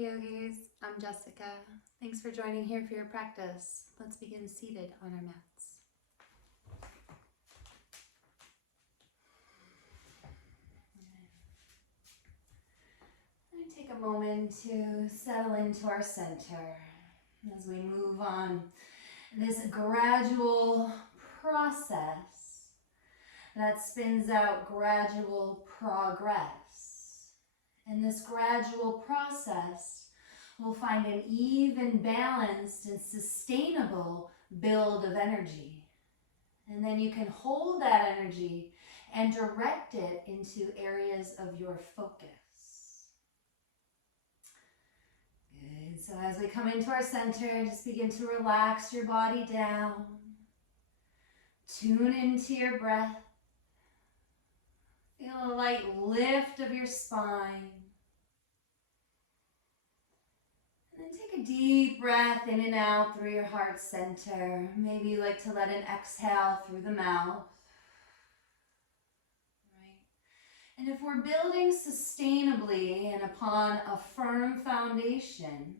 Yogis, I'm Jessica. Thanks for joining here for your practice. Let's begin seated on our mats. And take a moment to settle into our center as we move on this gradual process that spins out gradual progress. In this gradual process, we'll find an even, balanced, and sustainable build of energy. And then you can hold that energy and direct it into areas of your focus. Good. So as we come into our center, just begin to relax your body down. Tune into your breath. Feel a light lift of your spine. And then take a deep breath in and out through your heart center. Maybe you like to let an exhale through the mouth. Right. And if we're building sustainably and upon a firm foundation,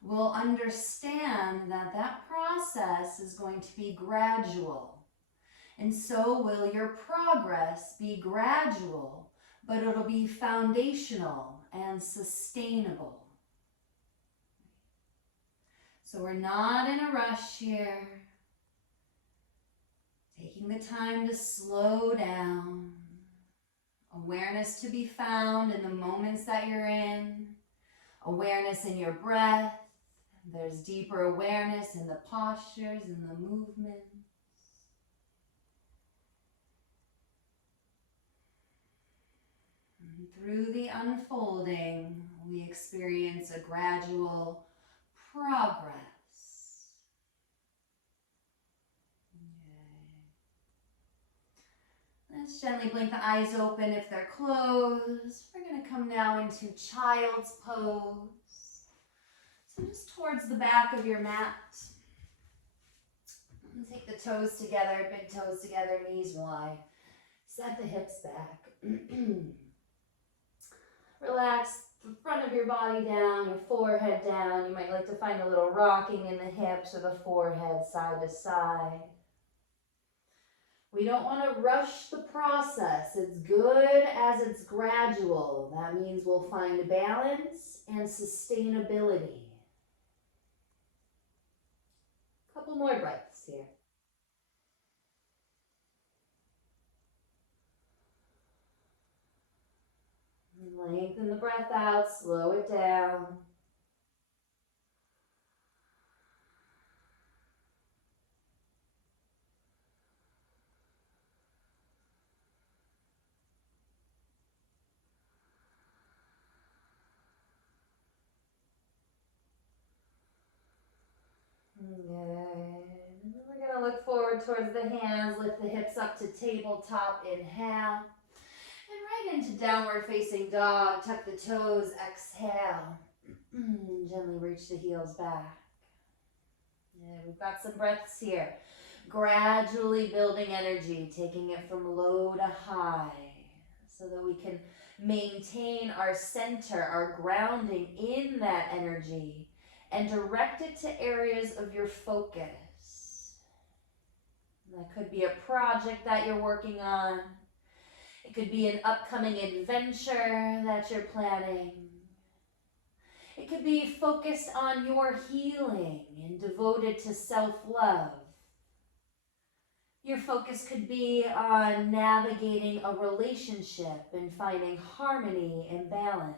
we'll understand that that process is going to be gradual. And so will your progress be gradual, but it'll be foundational and sustainable. So we're not in a rush here. Taking the time to slow down. Awareness to be found in the moments that you're in. Awareness in your breath. There's deeper awareness in the postures and the movement. Through the unfolding, we experience a gradual progress. Okay. Let's gently blink the eyes open if they're closed. We're going to come now into child's pose. So just towards the back of your mat. And take the toes together, big toes together, knees wide. Set the hips back. Relax the front of your body down, your forehead down. You might like to find a little rocking in the hips or the forehead side to side. We don't want to rush the process. It's good as it's gradual. That means we'll find balance and sustainability. A couple more breaths here. Lengthen the breath out, slow it down. Good. And then we're going to look forward towards the hands, lift the hips up to tabletop, inhale. And right into downward facing dog, tuck the toes, exhale. And gently reach the heels back. Yeah, we've got some breaths here. Gradually building energy, taking it from low to high so that we can maintain our center, our grounding in that energy and direct it to areas of your focus. That could be a project that you're working on. It could be an upcoming adventure that you're planning. It could be focused on your healing and devoted to self-love. Your focus could be on navigating a relationship and finding harmony and balance.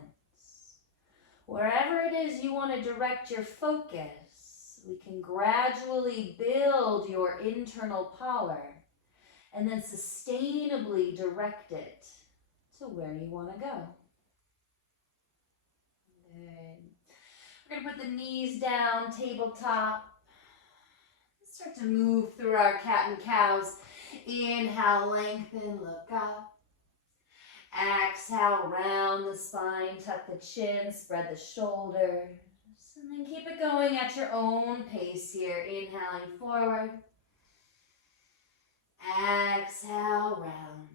Wherever it is you want to direct your focus, we can gradually build your internal power and then sustainably direct it to where you want to go. Good. We're going to put the knees down, tabletop. Start to move through our cat and cows. Inhale, lengthen, look up. Exhale, round the spine, tuck the chin, spread the shoulders. And then keep it going at your own pace here. Inhaling forward. Exhale, round.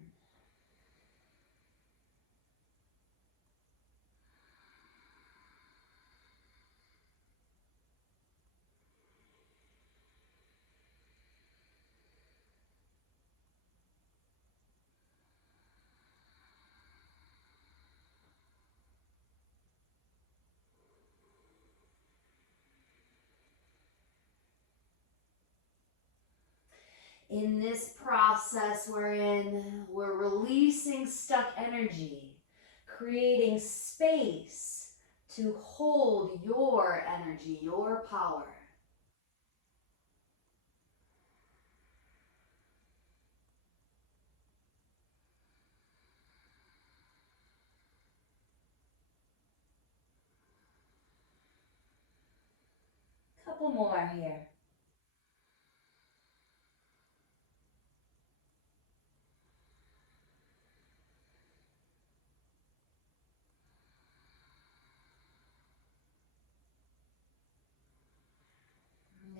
In this process we're releasing stuck energy, creating space to hold your energy, your power. Couple more here.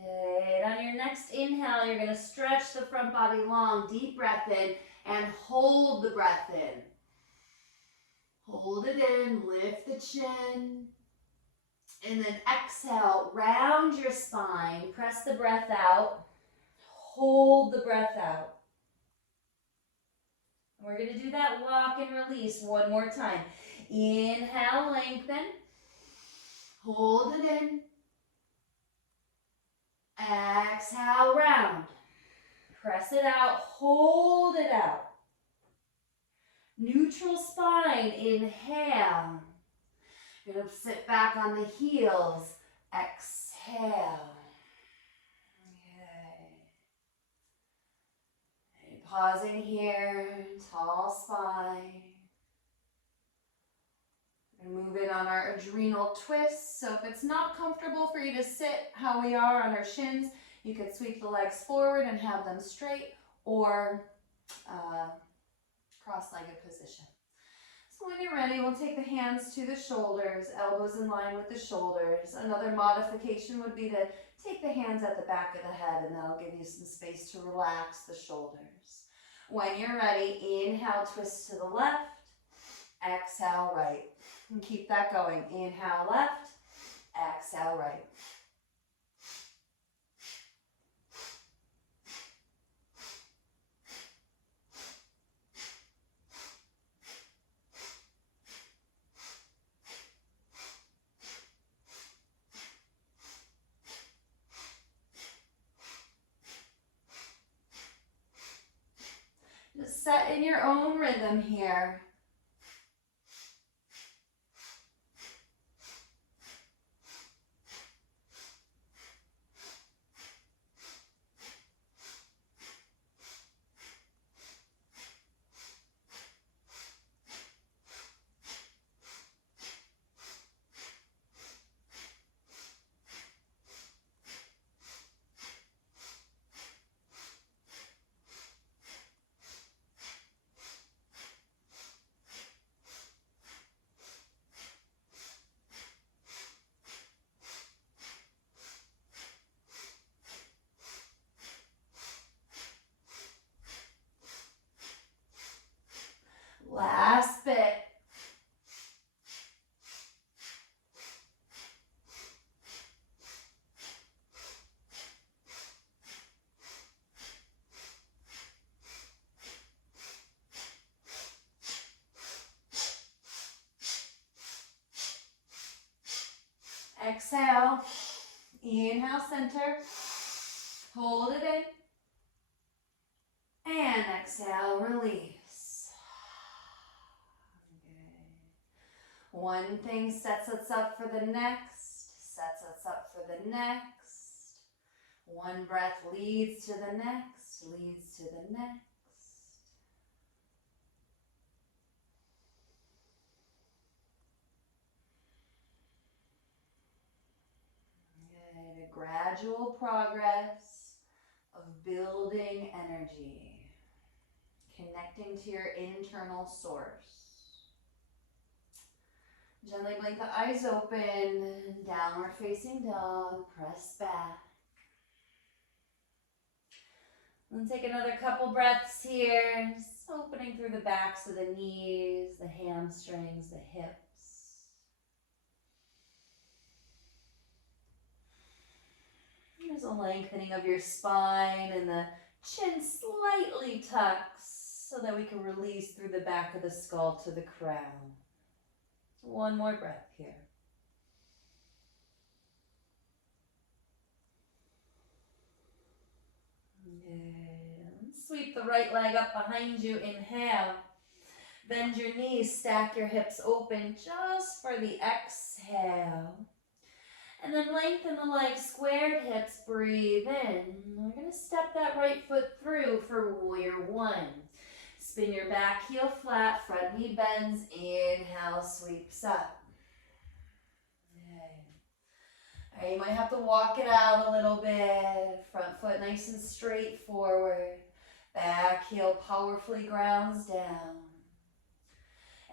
Good. On your next inhale, you're going to stretch the front body long. Deep breath in and hold the breath in. Hold it in, lift the chin. And then exhale, round your spine, press the breath out. Hold the breath out. We're going to do that lock and release one more time. Inhale, lengthen. Hold it in. Exhale, round. Press it out, hold it out. Neutral spine, inhale. You're going to sit back on the heels. Exhale. Okay. Pausing here, tall spine. And move in on our adrenal twist. So if it's not comfortable for you to sit how we are on our shins, you could sweep the legs forward and have them straight, or cross-legged position. So when you're ready, we'll take the hands to the shoulders, elbows in line with the shoulders. Another modification would be to take the hands at the back of the head, and that'll give you some space to relax the shoulders. When you're ready, inhale, twist to the left, exhale, right. And keep that going. Inhale, left, exhale, right. Just set in your own rhythm here. Last bit. Exhale, inhale, center, hold it in, and exhale, release. Okay. One thing sets us up for the next, sets us up for the next. One breath leads to the next, leads to the next. A gradual progress of building energy, connecting to your internal source. Gently blink the eyes open, downward facing dog, press back. And take another couple breaths here, just opening through the backs of the knees, the hamstrings, the hips. There's a lengthening of your spine, and the chin slightly tucks so that we can release through the back of the skull to the crown. One more breath here. Good. Sweep the right leg up behind you. Inhale. Bend your knees, stack your hips open just for the exhale. And then lengthen the legs, squared hips, breathe in. We're going to step that right foot through for warrior one. Spin your back heel flat, front knee bends, inhale, sweeps up. Okay. All right, you might have to walk it out a little bit. Front foot nice and straight forward. Back heel powerfully grounds down.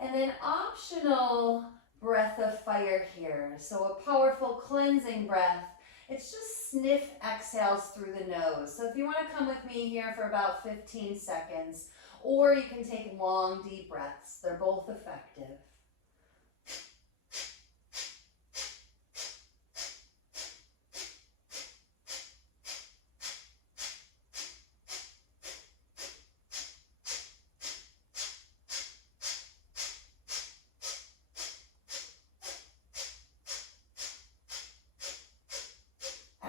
And then optional breath of fire here. So a powerful cleansing breath. It's just sniff exhales through the nose. So if you want to come with me here for about 15 seconds, or you can take long, deep breaths. They're both effective.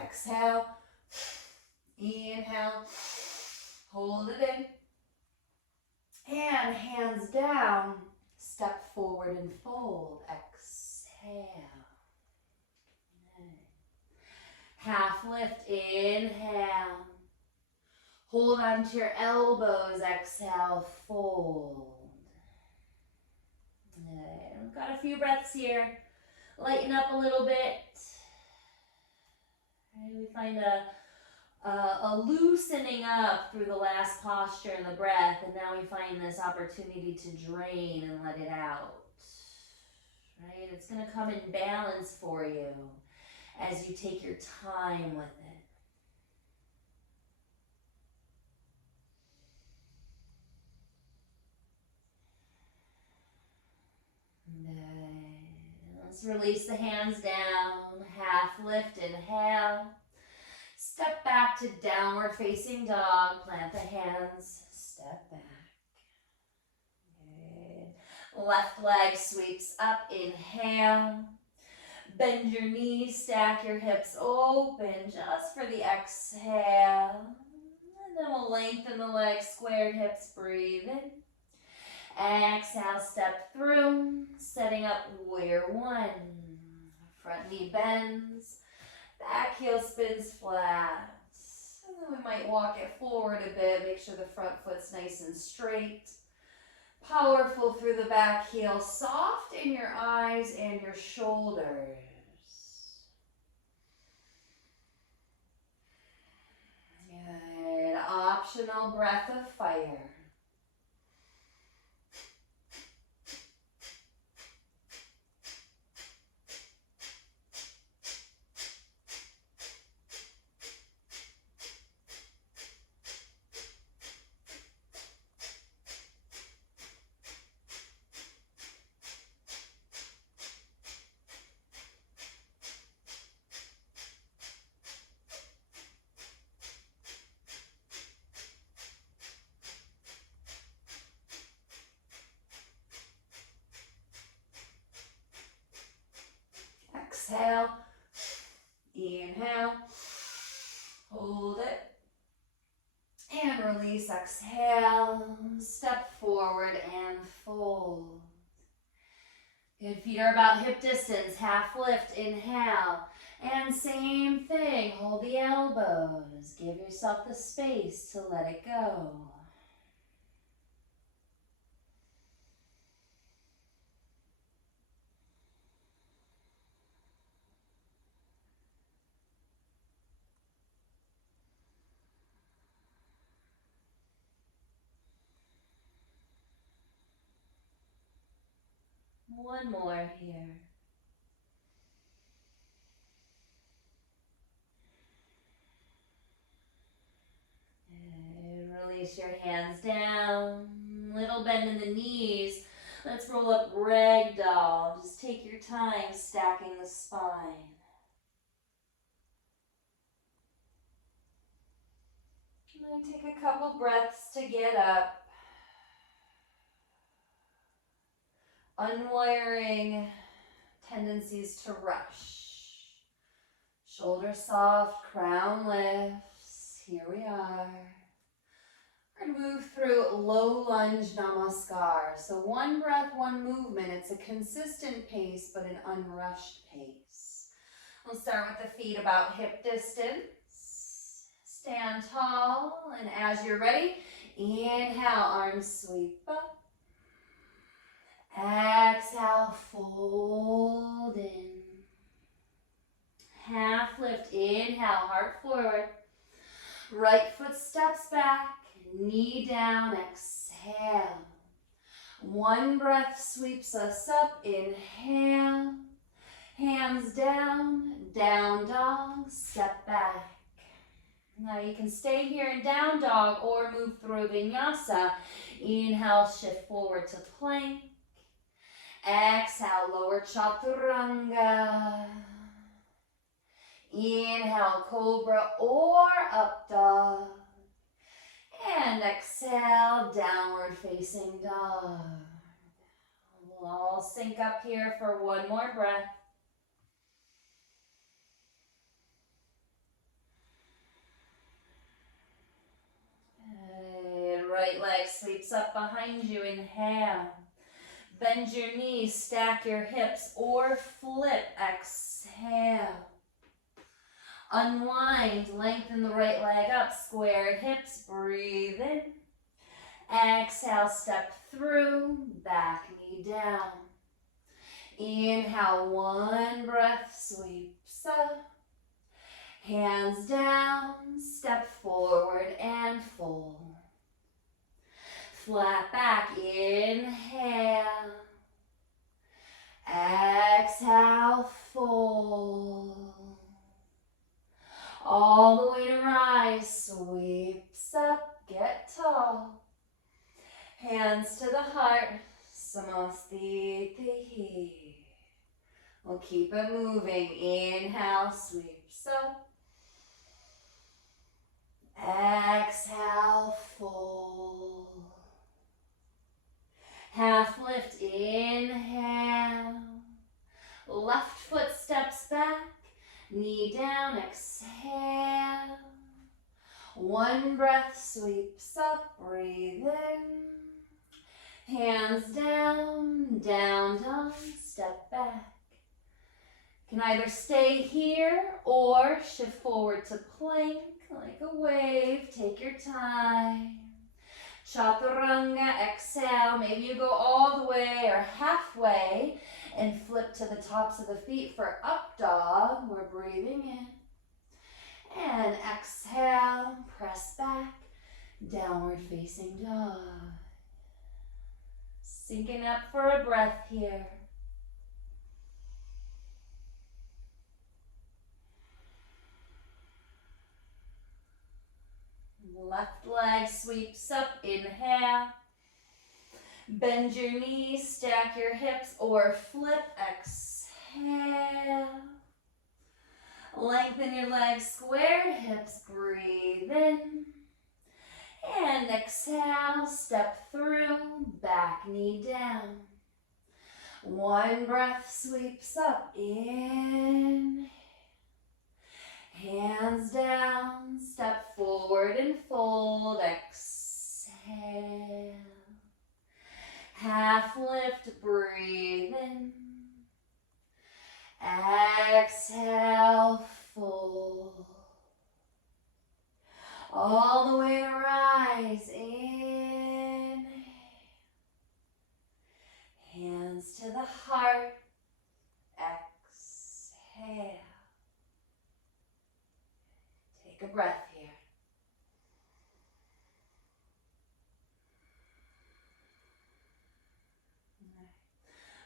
Exhale, inhale, hold it in, and hands down, step forward and fold, exhale. Half lift, inhale, hold onto your elbows, exhale, fold. We've got a few breaths here, lighten up a little bit. We find a loosening up through the last posture in the breath, and now we find this opportunity to drain and let it out. Right? It's going to come in balance for you as you take your time with it. Let's release the hands down, half lift, inhale. Step back to downward facing dog, plant the hands, step back. Good. Left leg sweeps up, inhale. Bend your knees, stack your hips open just for the exhale. And then we'll lengthen the legs, squared hips, breathe in. Exhale, step through, setting up warrior one. Front knee bends, back heel spins flat. And then we might walk it forward a bit, make sure the front foot's nice and straight. Powerful through the back heel, soft in your eyes and your shoulders. Good. Optional breath of fire. Exhale, inhale, hold it, and release, exhale, step forward and fold. Good, feet are about hip distance, half lift, inhale, and same thing, hold the elbows, give yourself the space to let it go. One more here. And release your hands down. Little bend in the knees. Let's roll up ragdoll. Just take your time stacking the spine. You might take a couple breaths to get up. Unwiring tendencies to rush. Shoulders soft, crown lifts. Here we are. We're going to move through low lunge namaskar. So one breath, one movement. It's a consistent pace, but an unrushed pace. We'll start with the feet about hip distance. Stand tall, and as you're ready, inhale, arms sweep up. Exhale, fold in. Half lift, inhale, heart forward. Right foot steps back, knee down, exhale. One breath sweeps us up, inhale. Hands down, down dog, step back. Now you can stay here in down dog or move through vinyasa. Inhale, shift forward to plank. Exhale, lower chaturanga. Inhale, cobra or up dog. And exhale, downward facing dog. We'll all sync up here for one more breath. And right leg sweeps up behind you, inhale. Bend your knees, stack your hips, or flip, exhale. Unwind, lengthen the right leg up, squared hips, breathe in. Exhale, step through, back knee down. Inhale, one breath, sweeps up. Hands down, step forward and fold. Flat back, inhale. Exhale, fold. All the way to rise, sweeps up, get tall. Hands to the heart, samastiti. We'll keep it moving. Inhale, sweeps up. Exhale, fold. Half lift, inhale. Left foot steps back. Knee down, exhale. One breath sweeps up, breathe in. Hands down, down dog, step back. Can either stay here or shift forward to plank like a wave. Take your time. Chaturanga, exhale. Maybe you go all the way or halfway and flip to the tops of the feet for up dog. We're breathing in. And exhale, press back, downward facing dog. Sinking up for a breath here. Left leg sweeps up, inhale. Bend your knees, stack your hips, or flip, exhale. Lengthen your legs, squared hips, breathe in. And exhale, step through, back knee down. One breath sweeps up, in. Hands down, step forward and fold, exhale. Half lift, breathe in. Exhale, fold. All the way to rise, in. Hands to the heart, exhale. Take a breath here.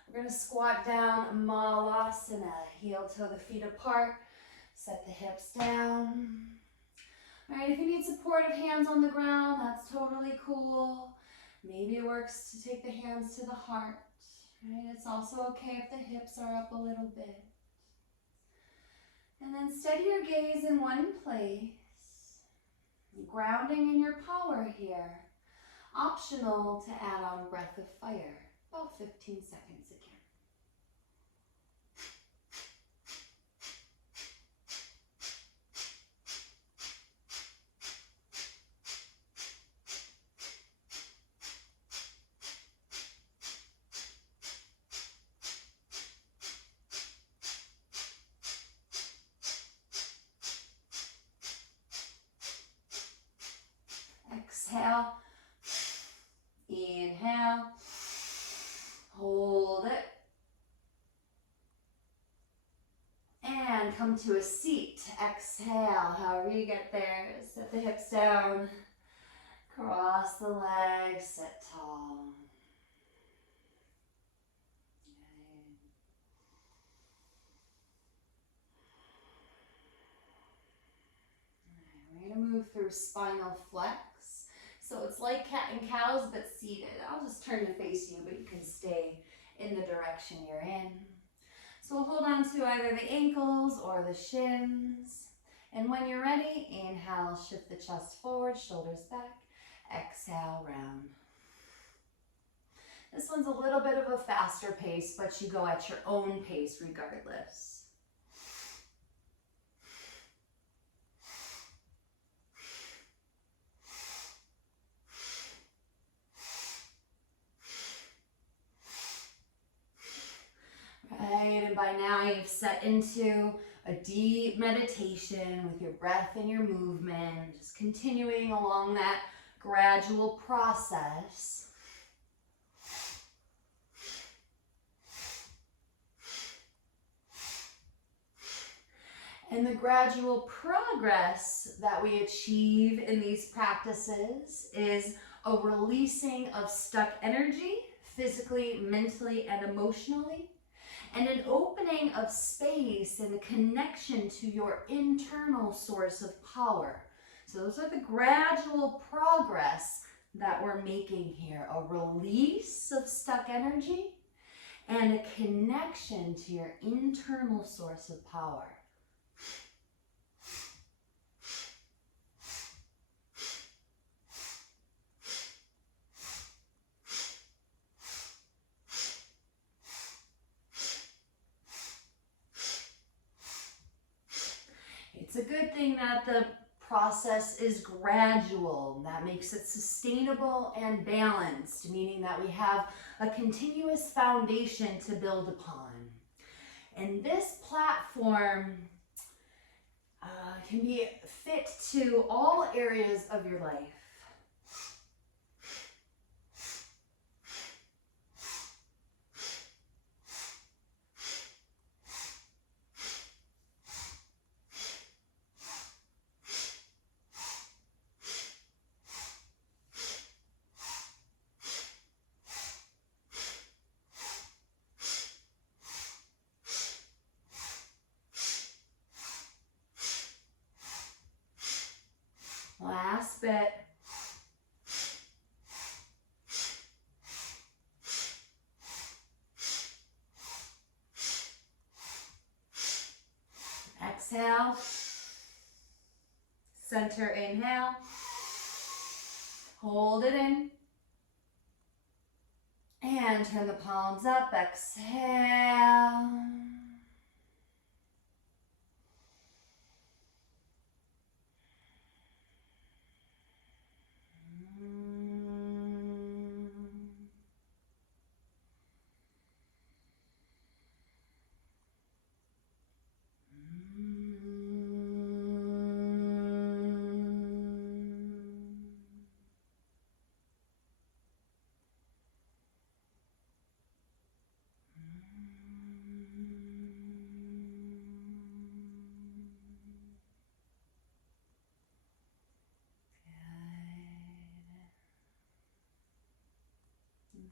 We're going to squat down, malasana. Heel toe the feet apart. Set the hips down. All right, if you need supportive hands on the ground, that's totally cool. Maybe it works to take the hands to the heart. Right? It's also okay if the hips are up a little bit. And then steady your gaze in one place. Grounding in your power here. Optional to add on breath of fire. About 15 seconds again. And come to a seat. Exhale, however you get there. Set the hips down. Cross the legs, sit tall. We're going to move through spinal flex. So it's like cat and cows, but seated. I'll just turn to face you, but you can stay in the direction you're in. So we'll hold on to either the ankles or the shins. And when you're ready, inhale, shift the chest forward, shoulders back. Exhale, round. This one's a little bit of a faster pace, but you go at your own pace regardless. Right, and by now you've set into a deep meditation with your breath and your movement, just continuing along that gradual process. And the gradual progress that we achieve in these practices is a releasing of stuck energy, physically, mentally, and emotionally, and an opening of space and a connection to your internal source of power. So those are the gradual progress that we're making here. A release of stuck energy and a connection to your internal source of power. It's a good thing that the process is gradual. That makes it sustainable and balanced, meaning that we have a continuous foundation to build upon. And this platform can be fit to all areas of your life. Last bit. Exhale. Center inhale. Hold it in. And turn the palms up. Exhale.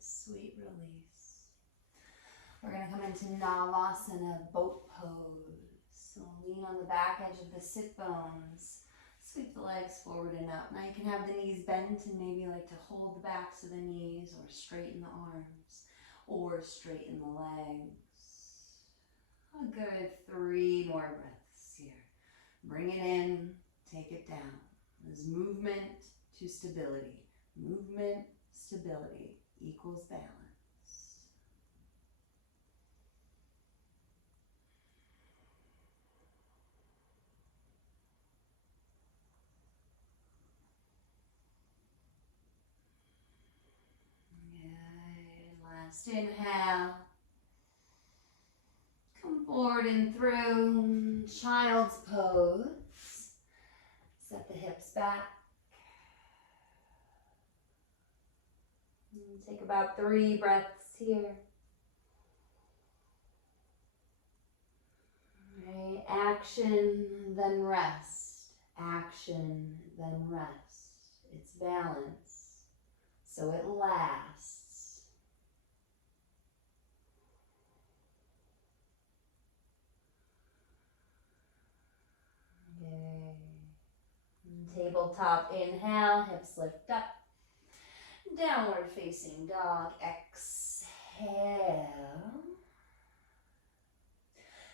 Sweet release. We're going to come into Navasana, boat pose. So lean on the back edge of the sit bones. Sweep the legs forward and up. Now you can have the knees bent and maybe like to hold the backs of the knees or straighten the arms or straighten the legs. A good 3 more breaths here. Bring it in, take it down. There's movement to stability. Movement, stability equals balance. Good. Last inhale. Come forward and through child's pose. Set the hips back. Take about 3 breaths here. Right. action, then rest. Action, then rest. It's balance, so it lasts. Okay. Tabletop inhale, hips lift up. Downward facing dog, exhale.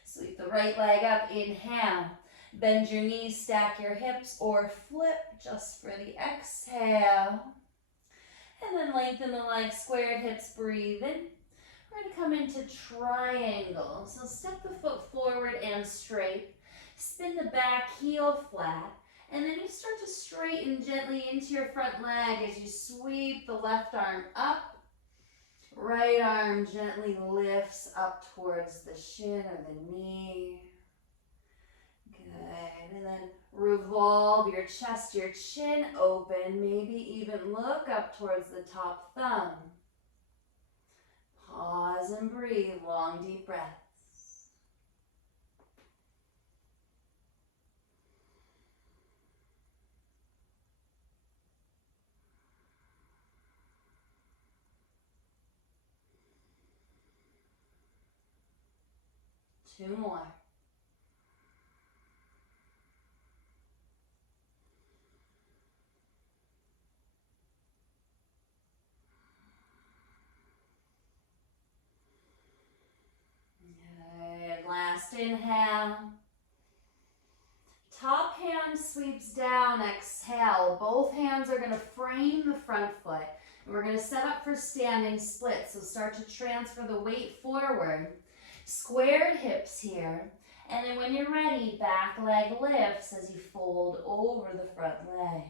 Sweep the right leg up, inhale. Bend your knees, stack your hips, or flip just for the exhale. And then lengthen the legs, squared hips, breathe in. We're going to come into triangle. So step the foot forward and straight. Spin the back heel flat. And then you start to straighten gently into your front leg as you sweep the left arm up. Right arm gently lifts up towards the shin or the knee. Good. And then revolve your chest, your chin open. Maybe even look up towards the top thumb. Pause and breathe. Long, deep breaths. Two more. Good. Last inhale. Top hand sweeps down, exhale. Both hands are going to frame the front foot. And we're going to set up for standing split. So start to transfer the weight forward. Squared hips here. And then when you're ready, back leg lifts as you fold over the front leg.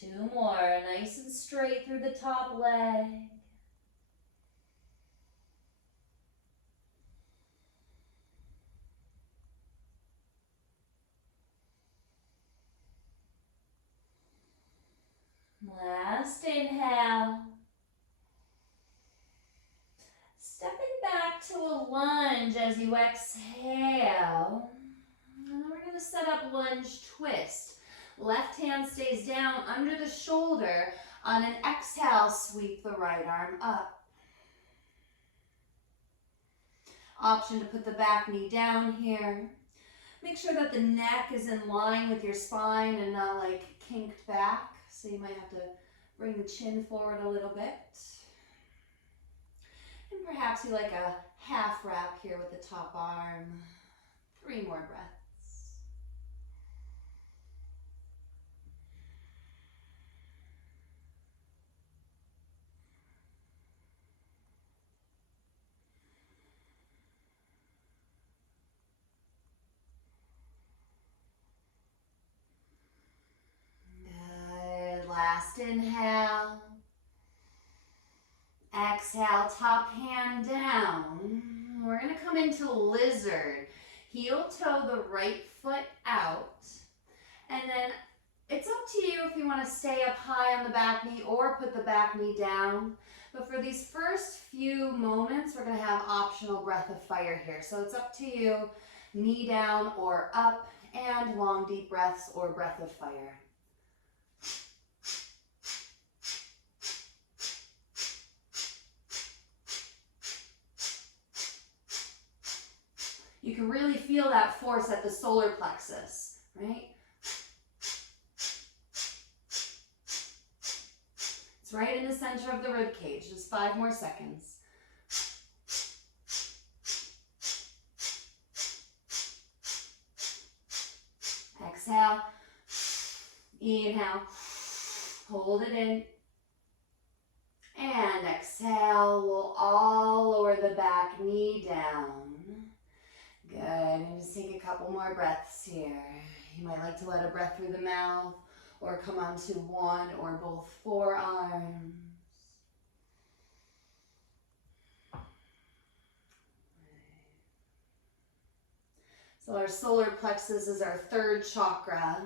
Two more, nice and straight through the top leg. Last inhale. Stepping back to a lunge as you exhale. And then we're going to set up lunge twist. Left hand stays down under the shoulder. On an exhale, sweep the right arm up. Option to put the back knee down here. Make sure that the neck is in line with your spine and not like kinked back. So you might have to bring the chin forward a little bit. And perhaps you like a half wrap here with the top arm. 3 more breaths. Good. Last inhale. Exhale, top hand down. We're going to come into lizard. Heel toe the right foot out. And then it's up to you if you want to stay up high on the back knee or put the back knee down. But for these first few moments, we're going to have optional breath of fire here. So it's up to you, knee down or up, and long deep breaths or breath of fire. You can really feel that force at the solar plexus, right? It's right in the center of the rib cage. Just 5 more seconds. Exhale. Inhale. Hold it in. And exhale. We'll all lower the back knee down. Good, and just take a couple more breaths here. You might like to let a breath through the mouth or come onto one or both forearms. So our solar plexus is our third chakra,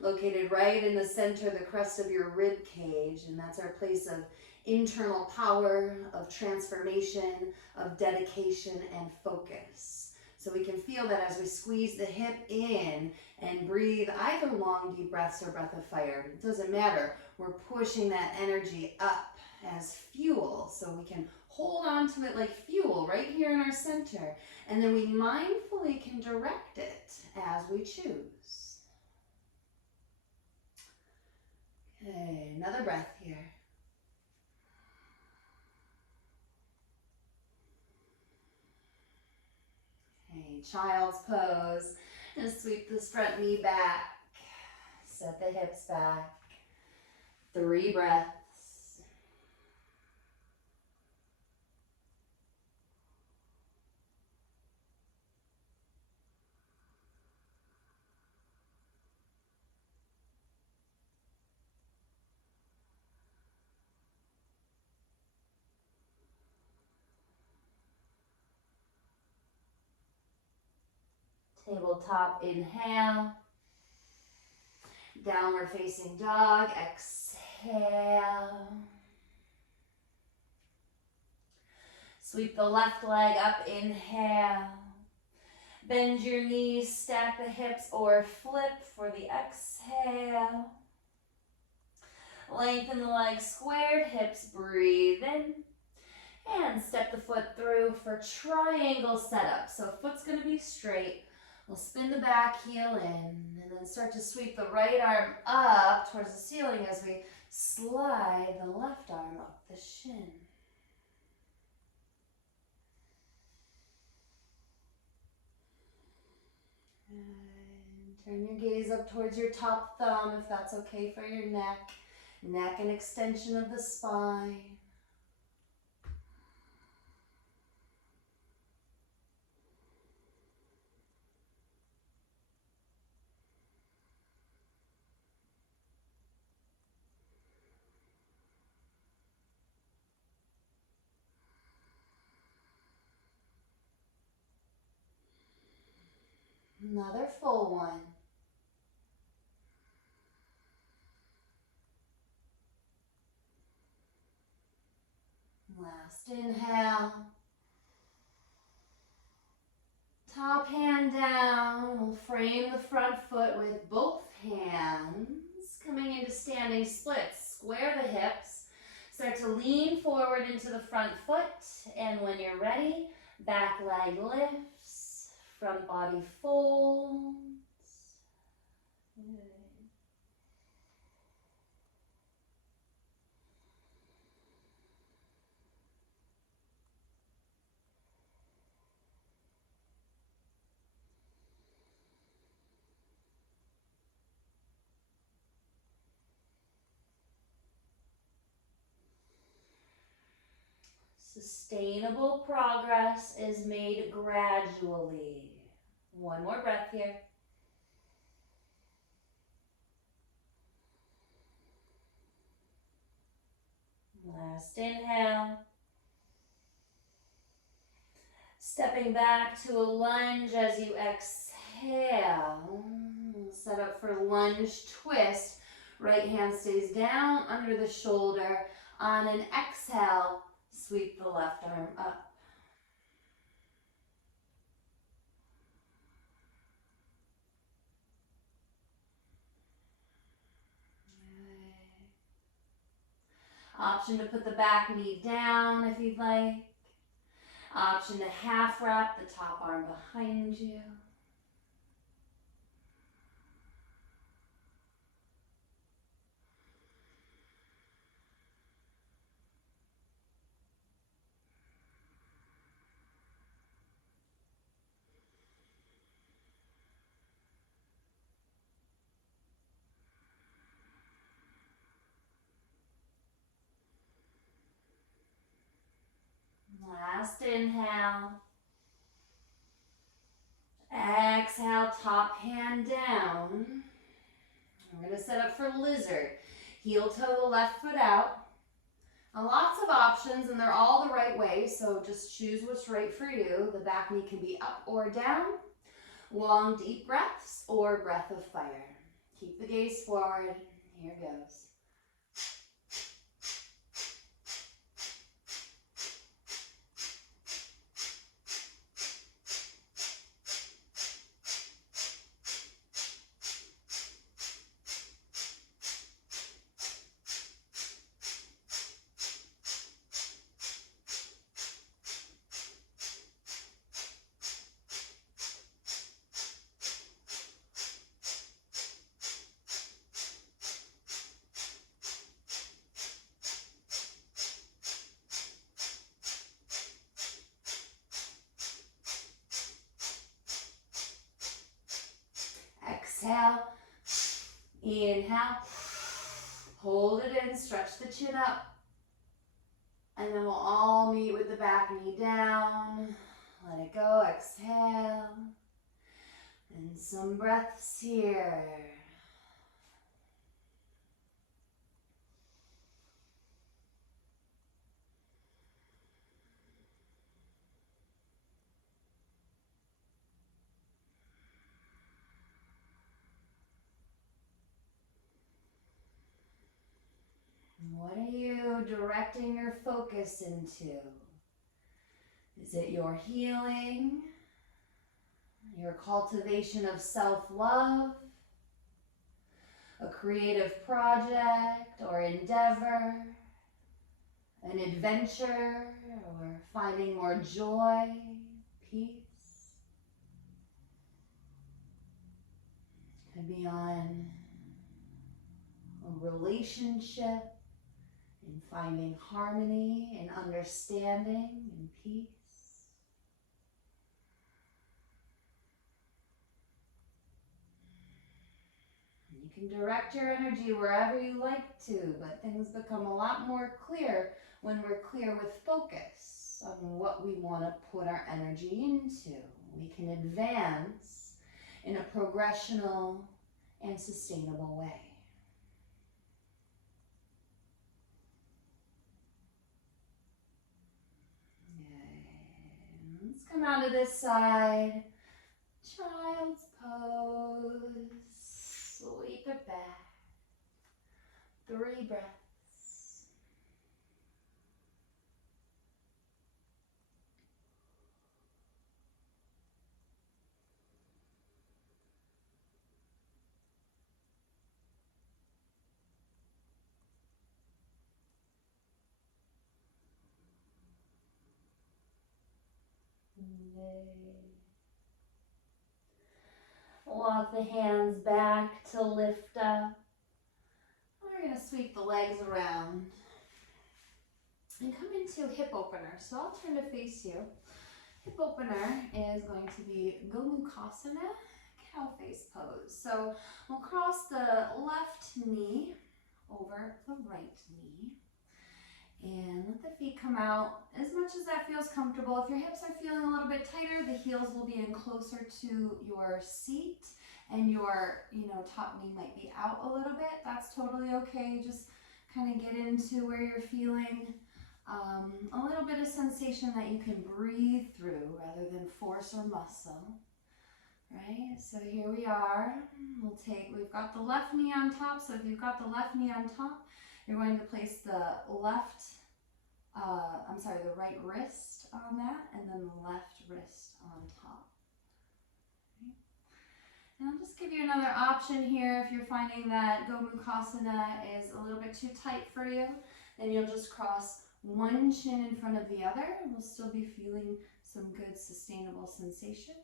located right in the center of the crest of your rib cage, and that's our place of internal power, of transformation, of dedication and focus. So we can feel that as we squeeze the hip in and breathe either long, deep breaths or breath of fire. It doesn't matter. We're pushing that energy up as fuel, so we can hold on to it like fuel right here in our center. And then we mindfully can direct it as we choose. Okay, another breath here. Okay, child's pose. And sweep this front knee back. Set the hips back. 3 breaths. Tabletop inhale. Downward facing dog, exhale. Sweep the left leg up, inhale. Bend your knees, stack the hips or flip for the exhale. Lengthen the legs squared, hips breathe in. And step the foot through for triangle setup. So foot's gonna be straight. We'll spin the back heel in and then start to sweep the right arm up towards the ceiling as we slide the left arm up the shin. And turn your gaze up towards your top thumb if that's okay for your neck. Neck and extension of the spine. Another full one. Last inhale. Top hand down. We'll frame the front foot with both hands. Coming into standing splits. Square the hips. Start to lean forward into the front foot. And when you're ready, back leg lifts. Front body folds. Good. Sustainable progress is made gradually. One more breath here. Last inhale. Stepping back to a lunge as you exhale. Set up for lunge twist. Right hand stays down under the shoulder. On an exhale, sweep the left arm up. Option to put the back knee down if you'd like. Option to half wrap the top arm behind you. Last inhale. Exhale, top hand down. We're going to set up for lizard. Heel toe the left foot out. Now, lots of options and they're all the right way, so just choose what's right for you. The back knee can be up or down. Long, deep breaths or breath of fire. Keep the gaze forward. Here goes. Exhale, inhale, hold it in, stretch the chin up, and then we'll all meet with the back knee down. Let it go, exhale, and some breaths here. What are you directing your focus into? Is it your healing, your cultivation of self-love, a creative project or endeavor, an adventure, or finding more joy, peace? Could be on a relationship, in finding harmony and understanding and peace. You can direct your energy wherever you like to, but things become a lot more clear when we're clear with focus on what we want to put our energy into. We can advance in a progressional and sustainable way. Let's come out of this side. Child's pose. Sweep it back. 3 breaths. Walk the hands back to lift up. We're going to sweep the legs around and come into hip opener. So I'll turn to face you. Hip opener is going to be Gomukhasana, cow face pose. So we'll cross the left knee over the right knee. And let the feet come out as much as that feels comfortable. If your hips are feeling a little bit tighter, the heels will be in closer to your seat and your, top knee might be out a little bit. That's totally okay. Just kind of get into where you're feeling a little bit of sensation that you can breathe through rather than force or muscle. Right, so here we are. We've got the left knee on top. So if you've got the left knee on top, you're going to place the the right wrist on that, and then the left wrist on top. Okay. And I'll just give you another option here. If you're finding that Gomukhasana is a little bit too tight for you, then you'll just cross one shin in front of the other, and we'll still be feeling some good sustainable sensation.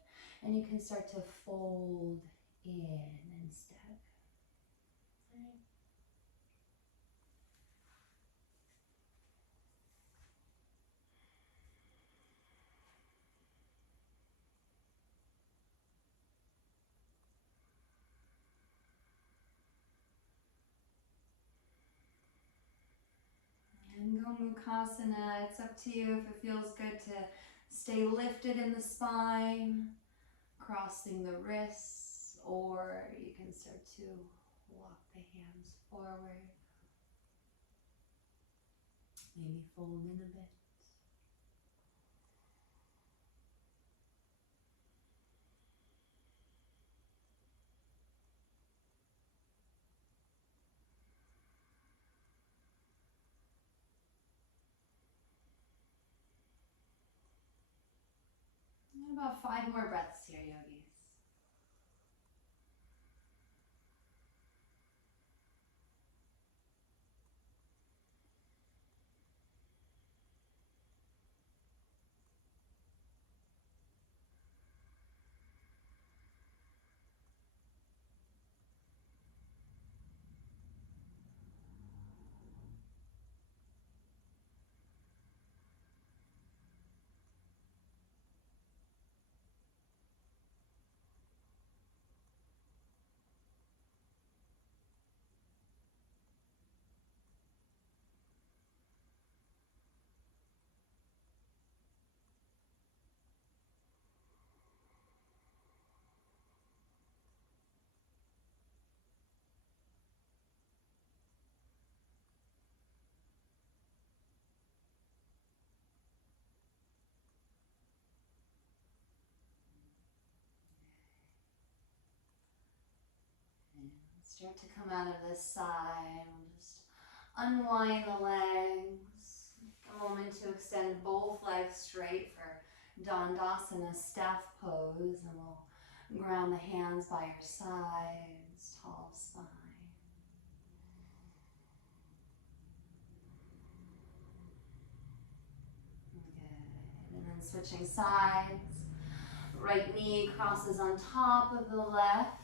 And you can start to fold in instead. And Gomukhasana, it's up to you if it feels good to stay lifted in the spine, crossing the wrists, or you can start to walk the hands forward. Maybe fold in a bit. About 5 more breaths here, yogis. Start to come out of this side. We'll just unwind the legs. A moment to extend both legs straight for Dandasana, staff pose. And we'll ground the hands by your sides, tall spine. Good. And then switching sides. Right knee crosses on top of the left.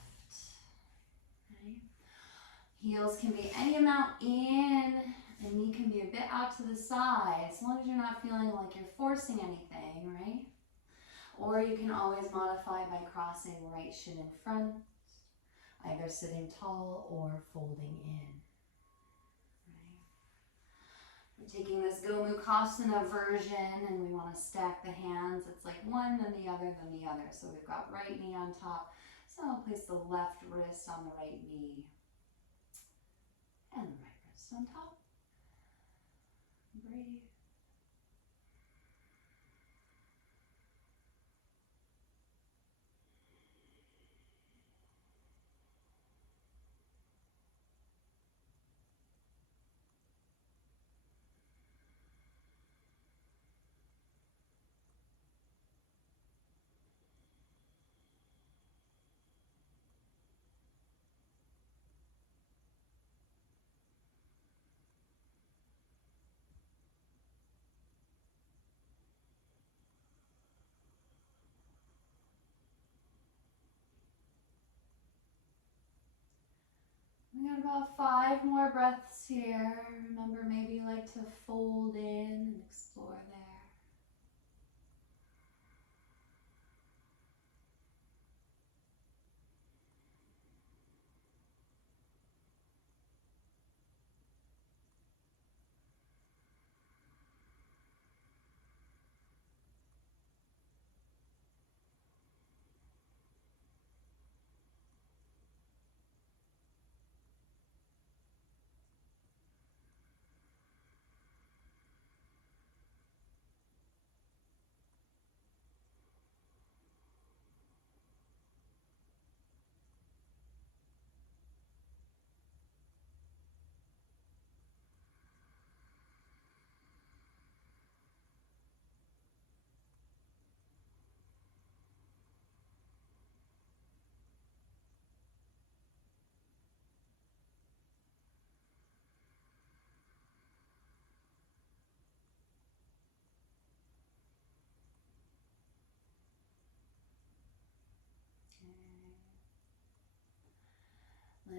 Heels can be any amount in, and knee can be a bit out to the side, as long as you're not feeling like you're forcing anything, right? Or you can always modify by crossing right shin in front, either sitting tall or folding in. Right? We're taking this Gomukhasana version, and we want to stack the hands. It's like one, then the other, then the other. So we've got right knee on top. So I'll place the left wrist on the right knee. And the right wrist on top. Breathe. We got about 5 more breaths here. Remember, maybe you like to fold in and explore there.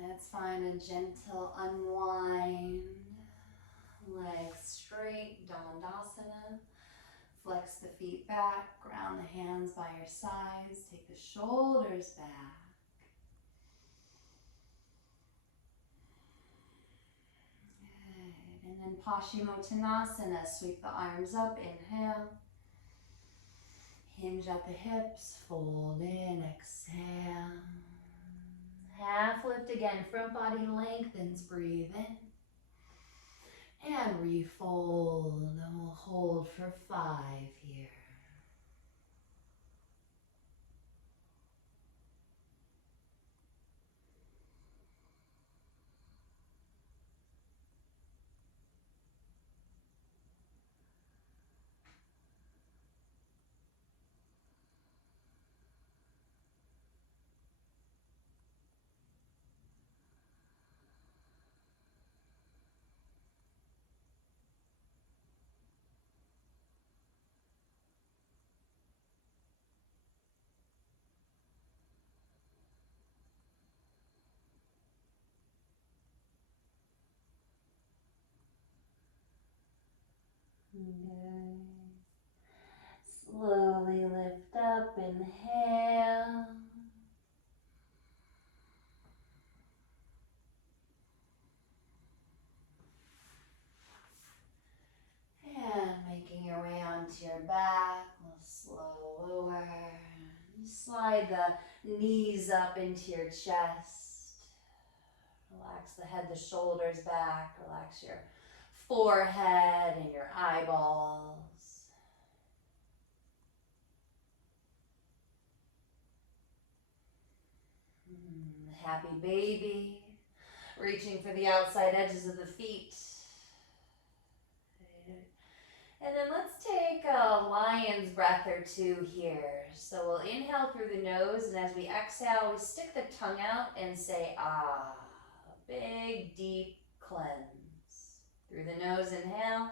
Let's find a gentle unwind. Legs straight, Dandasana. Flex the feet back, ground the hands by your sides, take the shoulders back. Good. And then Paschimottanasana, sweep the arms up, inhale. Hinge at the hips, fold in, exhale. Half lift again, front body lengthens, breathe in. And refold, and we'll hold for 5 here. Good. Slowly lift up, inhale. And making your way onto your back, we'll slow lower. Slide the knees up into your chest. Relax the head, the shoulders back. Relax your forehead and your eyeballs. Happy baby. Reaching for the outside edges of the feet. And then let's take a lion's breath or two here. So we'll inhale through the nose, and as we exhale, we stick the tongue out and say ah. A big, deep cleanse. Through the nose, inhale.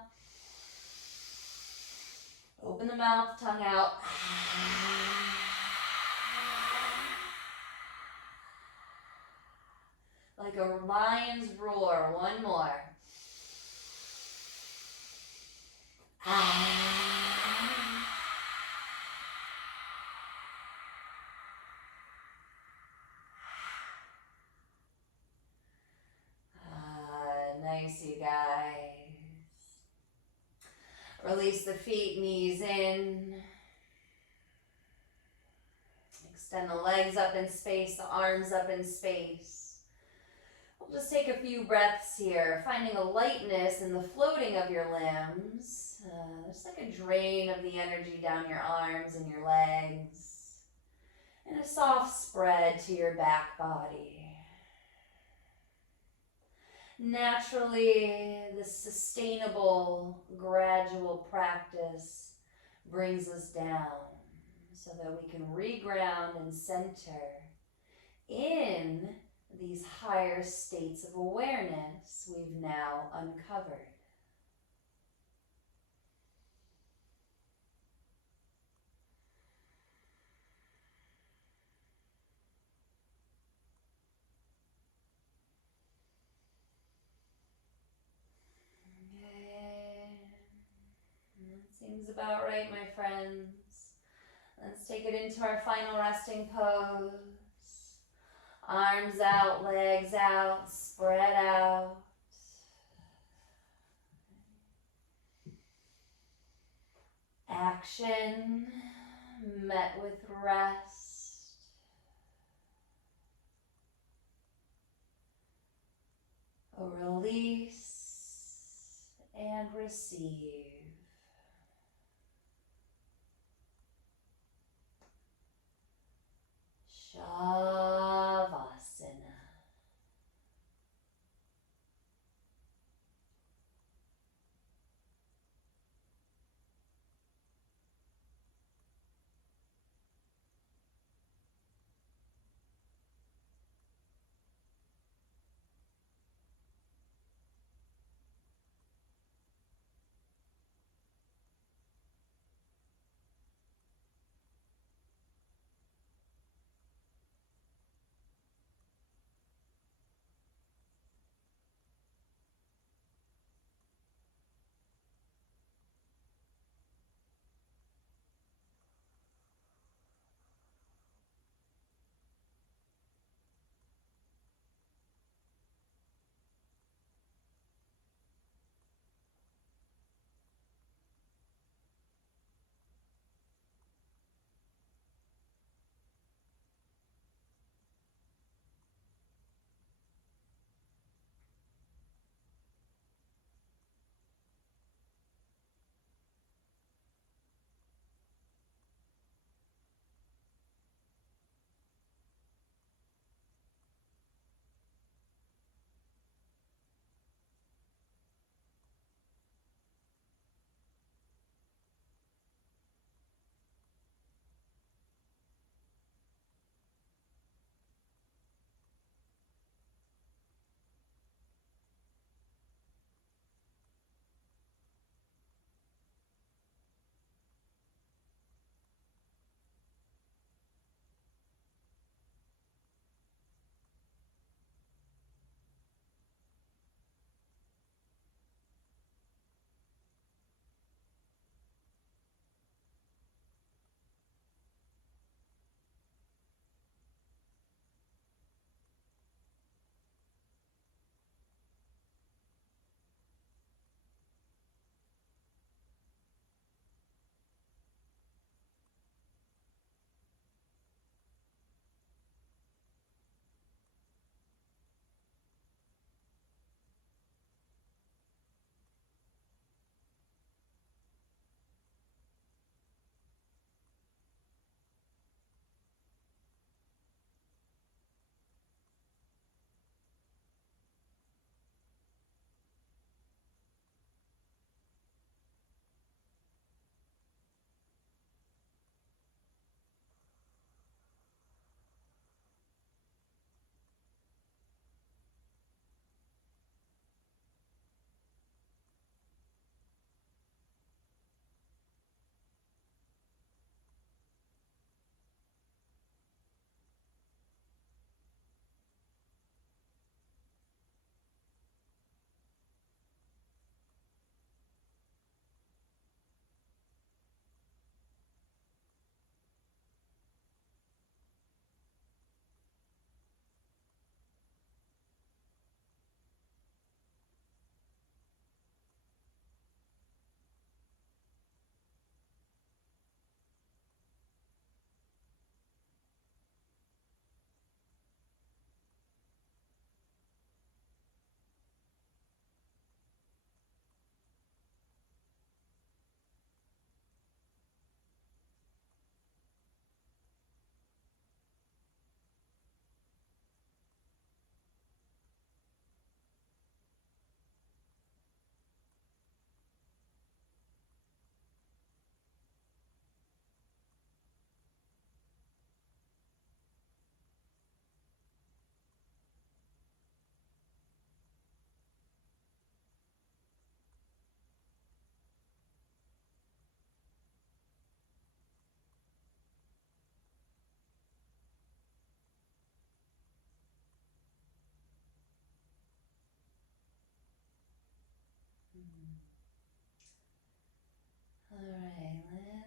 Open the mouth, tongue out. Like a lion's roar. One more. Nice, you guys. Release the feet, knees in. Extend the legs up in space, the arms up in space. We'll just take a few breaths here, finding a lightness in the floating of your limbs. Just like a drain of the energy down your arms and your legs. And a soft spread to your back body. Naturally, this sustainable, gradual practice brings us down so that we can reground and center in these higher states of awareness we've now uncovered. That seems about right, my friends. Let's take it into our final resting pose. Arms out, legs out, spread out. Action met with rest. A release and receive. Shavasana.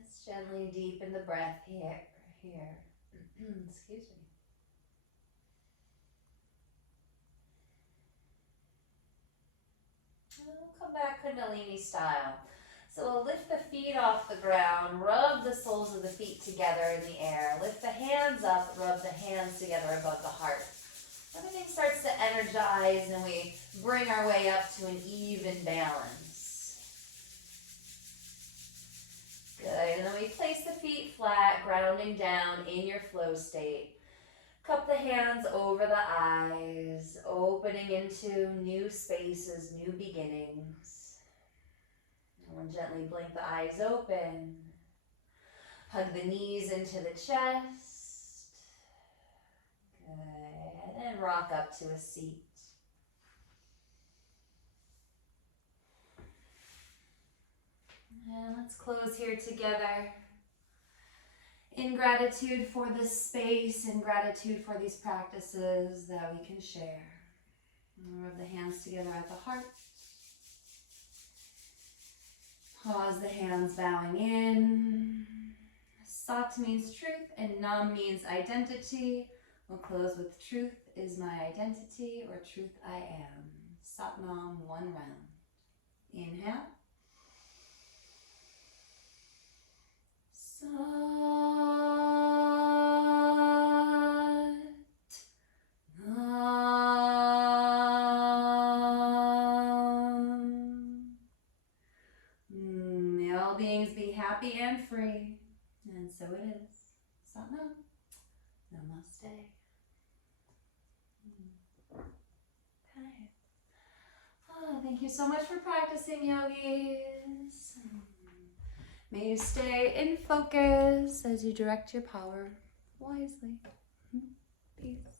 Let's gently deepen the breath here. Excuse me. And we'll come back Kundalini style. So we'll lift the feet off the ground, rub the soles of the feet together in the air, lift the hands up, rub the hands together above the heart. Everything starts to energize and we bring our way up to an even balance. Good, and then we place the feet flat, grounding down in your flow state. Cup the hands over the eyes, opening into new spaces, new beginnings. And gently blink the eyes open. Hug the knees into the chest. Good. And rock up to a seat. And let's close here together. In gratitude for this space, in gratitude for these practices that we can share. And rub the hands together at the heart. Pause the hands bowing in. Sat means truth and Nam means identity. We'll close with truth is my identity or truth I am. Sat Nam, one round. Inhale. Sat Nam. May all beings be happy and free. And so it is. Sat Nam. Namaste. Okay. Thank you so much for practicing, yogis. May you stay in focus as you direct your power wisely. Peace.